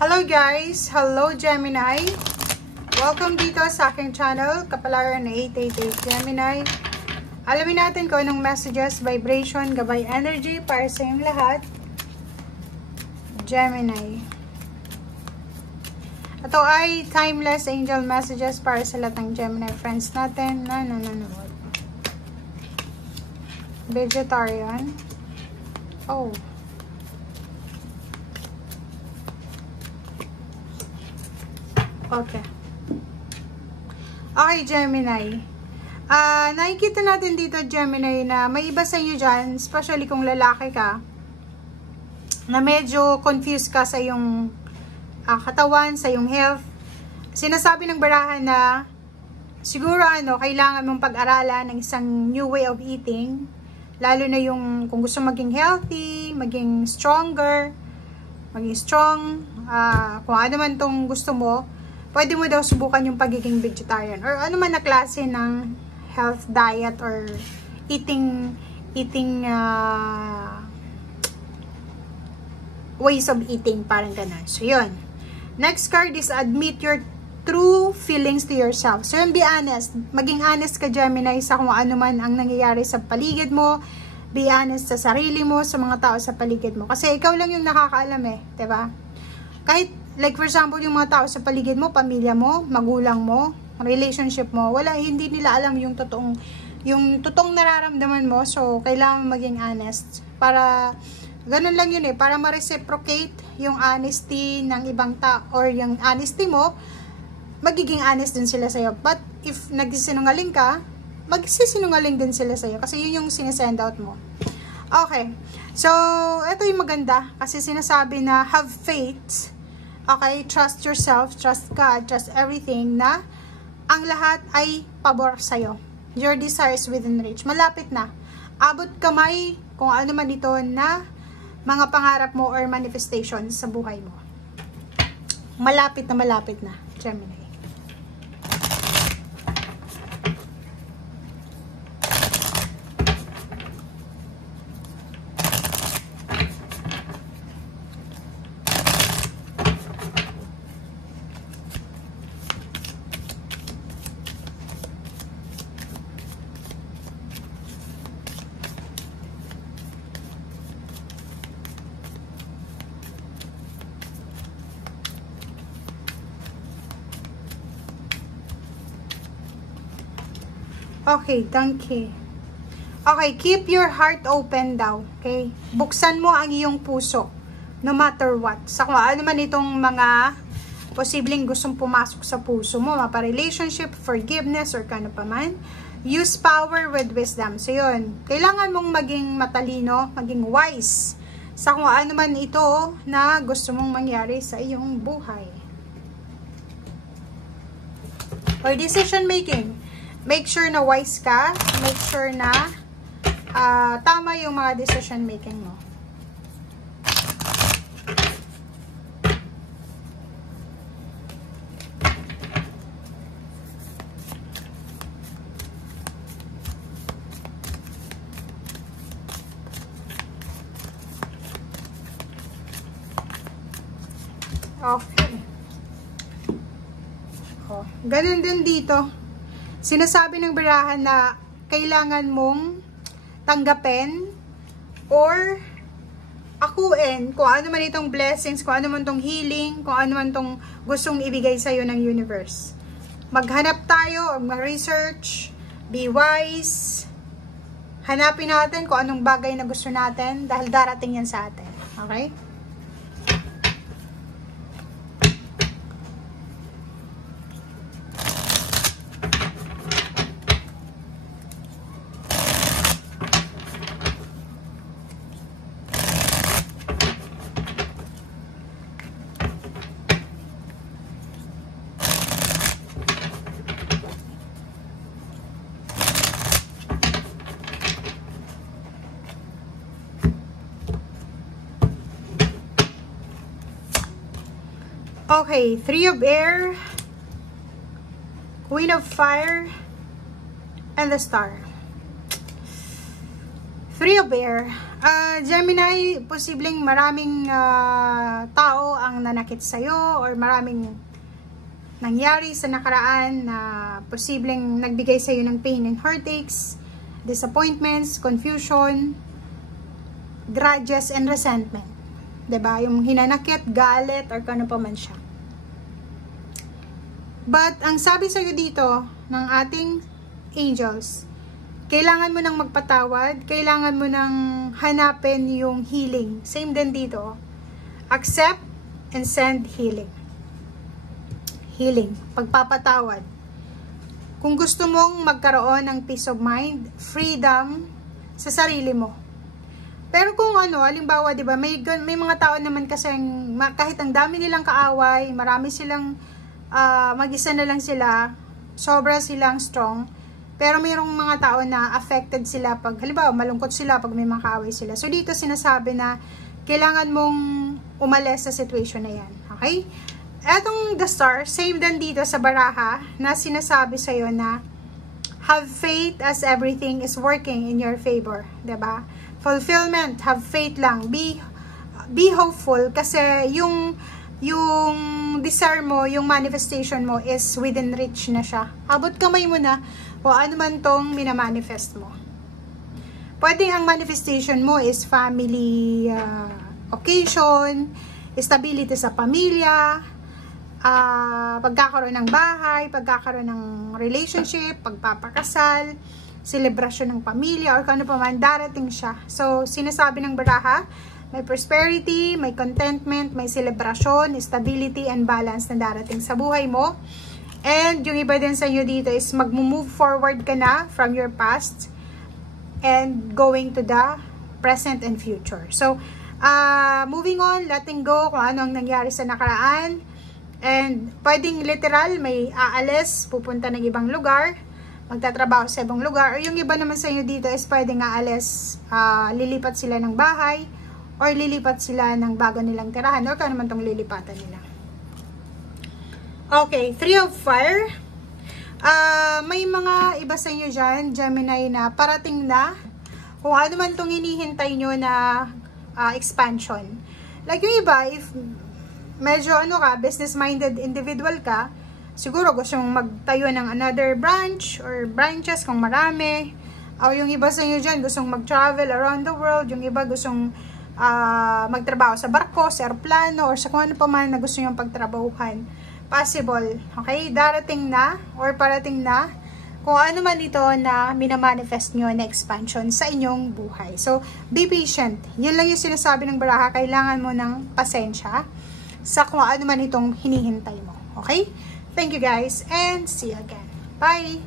Hello guys! Hello Gemini! Welcome dito sa aking channel, Kapalaran 888 Gemini. Alamin natin kung anong messages, vibration, gabay energy para sa inyong lahat. Gemini. Ito ay timeless angel messages para sa lahat ng Gemini friends natin na nanonood. Vegetarian. Oh. Okay. Okay, Gemini. Nakikita natin dito, Gemini, na may iba sa inyo dyan, especially kung lalaki ka, na medyo confused ka sa iyong katawan, sa iyong health. Sinasabi ng barahan na siguro kailangan mong pag-aralan ng isang new way of eating, lalo na yung kung gusto maging healthy, maging stronger, maging strong, kung ano man tong gusto mo, pwede mo daw subukan yung pagiging vegetarian or ano man na klase ng health diet or eating ways of eating, parang ganun. So, yun. Next card is admit your true feelings to yourself. So, yun, be honest. Maging honest ka, Gemini, sa kung ano man ang nangyayari sa paligid mo. Be honest sa sarili mo, sa mga tao sa paligid mo. Kasi ikaw lang yung nakakaalam diba? Kahit like for example, yung mga tao sa paligid mo, pamilya mo, magulang mo, relationship mo, hindi nila alam yung totoong nararamdaman mo. So, kailangan maging honest. Para, ganun lang yun para ma-reciprocate yung honesty ng ibang tao or yung honesty mo, magiging honest din sila sa'yo. But, if nagsisinungaling ka, magsisinungaling din sila sa'yo. Kasi yun yung sinesend out mo. Okay. So, ito yung maganda. Kasi sinasabi na have faith. Okay, trust yourself, trust God, trust everything na ang lahat ay pabor sa'yo. Your desire is within reach. Malapit na. Abot kamay kung ano man ito na mga pangarap mo or manifestations sa buhay mo. Malapit na, Gemini. Okay, thank you. Okay, keep your heart open daw. Okay? Buksan mo ang iyong puso. No matter what. Sa kung ano man itong mga posibleng gustong pumasok sa puso mo. Mapa-relationship, forgiveness, or kano pa man. Use power with wisdom. So, yun. Kailangan mong maging matalino, maging wise. Sa kung ano man ito na gusto mong mangyari sa iyong buhay. Or decision making. Make sure na wise ka. Make sure na tama yung mga decision making mo. Okay. Oh, ganun din dito. Sinasabi ng barahan na kailangan mong tanggapin or akuin kung ano man itong blessings, kung ano man itong healing, kung ano man itong gustong ibigay sa'yo ng universe. Maghanap tayo, mag-research, be wise, hanapin natin kung anong bagay na gusto natin dahil darating yan sa atin. Okay? Okay, Three of Air, Queen of Fire, and the Star. Three of Air. Gemini, posibleng maraming tao ang nanakit sa'yo or maraming nangyari sa nakaraan na posibleng nagbigay sa'yo ng pain and heartaches, disappointments, confusion, grudges, and resentment. Diba? Yung hinanakit, galit, or kano pa man siya. But, ang sabi sa'yo dito ng ating angels, kailangan mo nang magpatawad, kailangan mo nang hanapin yung healing. Same din dito. Accept and send healing. Healing. Pagpapatawad. Kung gusto mong magkaroon ng peace of mind, freedom sa sarili mo. Pero kung halimbawa, di ba, may mga tao naman kasi kahit ang dami nilang kaaway, marami silang, mag-isa na lang sila, sobra silang strong, pero mayroong mga tao na affected sila pag, halimbawa, malungkot sila pag may mga kaaway sila. So, dito sinasabi na kailangan mong umalis sa situation na yan. Okay? Etong the star, same din dito sa baraha na sinasabi sa'yo na have faith as everything is working in your favor. Diba? Fulfillment, have faith lang. Be hopeful kasi yung desire mo, yung manifestation mo is within reach na siya. Abot kamay mo na o ano man tong minamanifest mo. Pwede ang manifestation mo is family occasion, stability sa pamilya, pagkakaroon ng bahay, pagkakaroon ng relationship, pagpapakasal, celebration ng pamilya, or kano pa man, darating siya. So, sinasabi ng baraha, may prosperity, may contentment, may celebration, stability, and balance na darating sa buhay mo. And yung iba din sa inyo dito is mag-move forward ka na from your past and going to the present and future. So, moving on, letting go kung ano ang nangyari sa nakaraan. And pwedeng literal, may aalis, pupunta ng ibang lugar, magtatrabaho sa ibang lugar. Or yung iba naman sa inyo dito is pwedeng aalis, lilipat sila ng bahay, or lilipat sila ng bago nilang tirahan, or kano naman tong lilipatan nila. Okay, Three of Fire. May mga iba sa inyo dyan, Gemini, na parating na kung ano man itong hinihintay nyo na expansion. Like yung iba, if medyo business-minded individual ka, siguro gusto mong magtayo ng another branch or branches kung marami. O yung iba sa inyo dyan, gustong mag-travel around the world. Yung iba gustong magtrabaho sa barko, sa aeroplano, or sa kung ano pa man na gusto nyo pagtrabahuhan. Possible, okay? Darating na or parating na kung ano man ito na minamanifest nyo na expansion sa inyong buhay. So, be patient. Yun lang yung sinasabi ng baraha. Kailangan mo ng pasensya sa kung ano man itong hinihintay mo. Okay? Thank you guys and see you again. Bye!